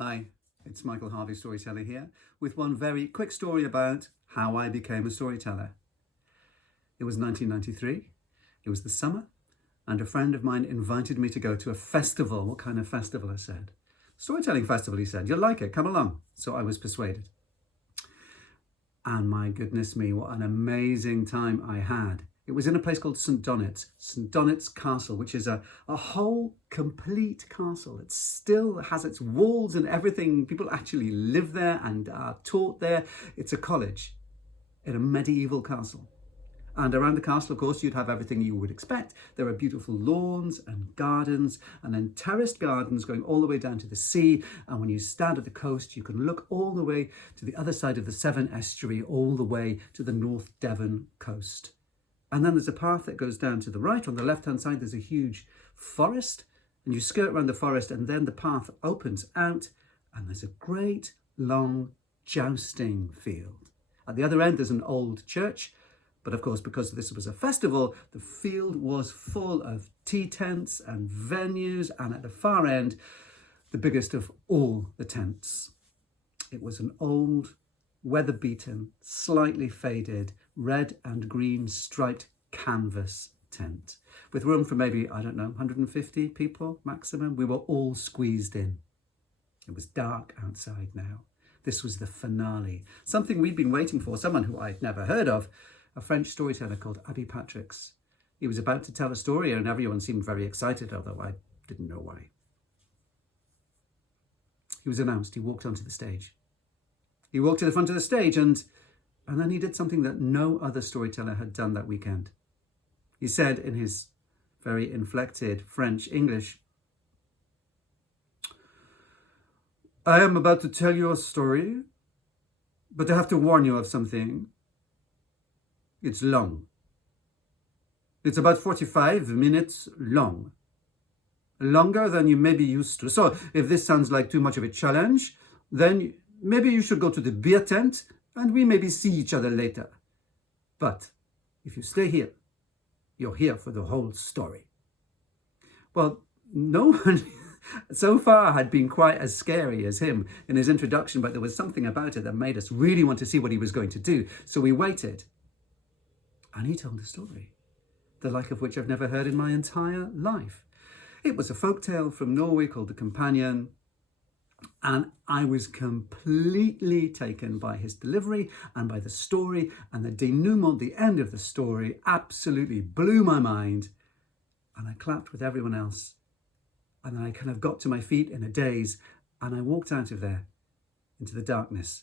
Hi, it's Michael Harvey, storyteller here, with one very quick story about how I became a storyteller. It was 1993, it was the summer, and a friend of mine invited me to go to a festival. What kind of festival, I said? Storytelling festival, he said. You'll like it, come along. So I was persuaded. And my goodness me, what an amazing time I had. It was in a place called St. Donet's Castle, which is a whole complete castle. It still has its walls and everything. People actually live there and are taught there. It's a college in a medieval castle. And around the castle, of course, you'd have everything you would expect. There are beautiful lawns and gardens, and then terraced gardens going all the way down to the sea. And when you stand at the coast, you can look all the way to the other side of the Severn Estuary, all the way to the North Devon coast. And then there's a path that goes down to the right. On the left-hand side, there's a huge forest, and you skirt around the forest, and then the path opens out, and there's a great long jousting field. At the other end, there's an old church, but of course, because this was a festival, the field was full of tea tents and venues, and at the far end, the biggest of all the tents. It was an old, weather-beaten, slightly faded, red and green striped canvas tent with room for maybe, 150 people maximum. We were all squeezed in. It was dark outside now. This was the finale, something we'd been waiting for, someone who I'd never heard of, a French storyteller called Abby Patrick's. He was about to tell a story and everyone seemed very excited, although I didn't know why. He was announced, he walked onto the stage. He walked to the front of the stage and then he did something that no other storyteller had done that weekend. He said in his very inflected French English, "I am about to tell you a story, but I have to warn you of something. It's long. It's about 45 minutes long. Longer than you may be used to. So if this sounds like too much of a challenge, then maybe you should go to the beer tent and we maybe see each other later. But if you stay here, you're here for the whole story." Well, no one so far had been quite as scary as him in his introduction, but there was something about it that made us really want to see what he was going to do. So we waited. And he told a story, the like of which I've never heard in my entire life. It was a folktale from Norway called The Companion. And I was completely taken by his delivery and by the story, and the denouement, the end of the story, absolutely blew my mind. And I clapped with everyone else. And then I kind of got to my feet in a daze, and I walked out of there into the darkness.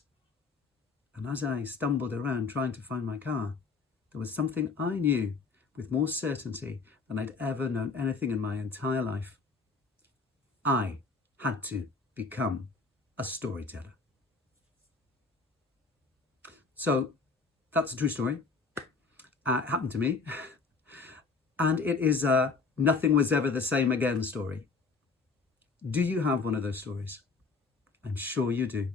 And as I stumbled around trying to find my car, there was something I knew with more certainty than I'd ever known anything in my entire life. I had to become a storyteller. So that's a true story. It happened to me. And it is a nothing was ever the same again story. Do you have one of those stories? I'm sure you do.